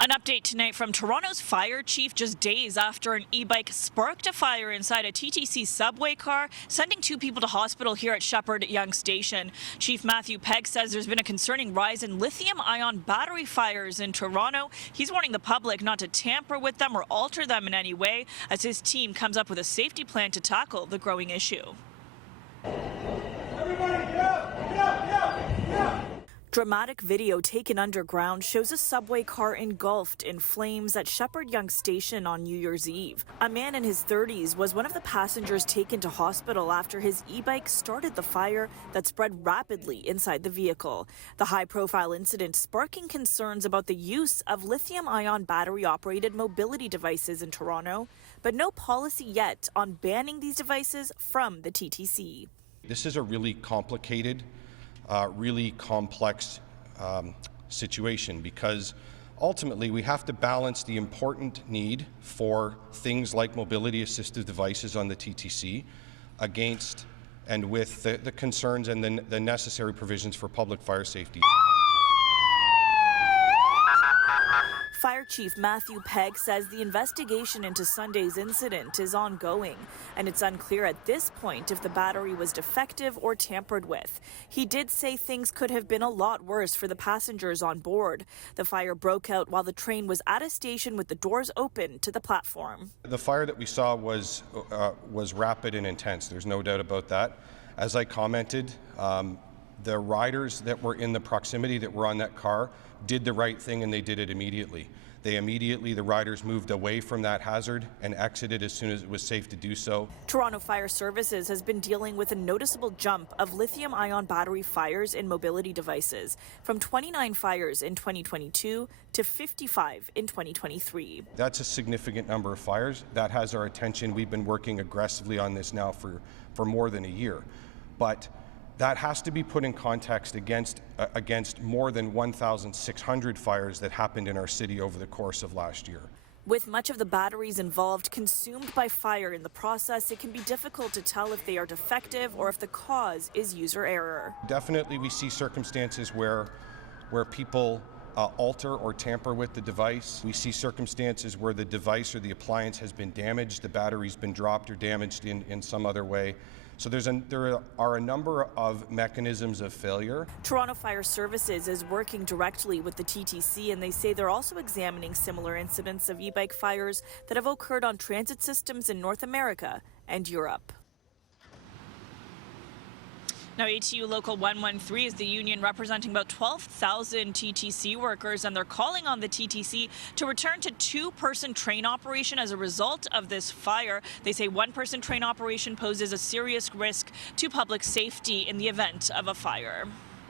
An update tonight from Toronto's fire chief just days after an e-bike sparked a fire inside a TTC subway car, sending 2 people to hospital here at Shepherd Yonge Station. Chief Matthew Pegg says there's been a concerning rise in lithium-ion battery fires in Toronto. He's warning the public not to tamper with them or alter them in any way as his team comes up with a safety plan to tackle the growing issue. Everybody get up! Get up! Get up! Get up! Dramatic video taken underground shows a subway car engulfed in flames at Shepherd Yonge Station on New Year's Eve. A man in his 30s was one of the passengers taken to hospital after his e-bike started the fire that spread rapidly inside the vehicle. The high-profile incident sparking concerns about the use of lithium-ion battery-operated mobility devices in Toronto, but no policy yet on banning these devices from the TTC. This is a really complicated, really complex situation because ultimately we have to balance the important need for things like mobility assistive devices on the TTC against and with the concerns and the necessary provisions for public fire safety. Fire Chief Matthew Pegg says the investigation into Sunday's incident is ongoing, and it's unclear at this point if the battery was defective or tampered with. He did say things could have been a lot worse for the passengers on board. The fire broke out while the train was at a station with the doors open to the platform. The fire that we saw was rapid and intense. There's no doubt about that. As I commented, the riders that were in the proximity that were on that car did the right thing, and they did it immediately. The riders moved away from that hazard and exited as soon as it was safe to do so. Toronto Fire Services has been dealing with a noticeable jump of lithium-ion battery fires in mobility devices, from 29 fires in 2022 to 55 in 2023. That's a significant number of fires. That has our attention. We've been working aggressively on this now for more than a year. But that has to be put in context against more than 1,600 fires that happened in our city over the course of last year. With much of the batteries involved consumed by fire in the process, it can be difficult to tell if they are defective or if the cause is user error. Definitely we see circumstances where people alter or tamper with the device. We see circumstances where the device or the appliance has been damaged, the battery's been dropped or damaged in some other way. So there are a number of mechanisms of failure. Toronto Fire Services is working directly with the TTC, and they say they're also examining similar incidents of e-bike fires that have occurred on transit systems in North America and Europe. Now, ATU Local 113 is the union representing about 12,000 TTC workers, and they're calling on the TTC to return to 2-person train operation as a result of this fire. They say 1-person train operation poses a serious risk to public safety in the event of a fire.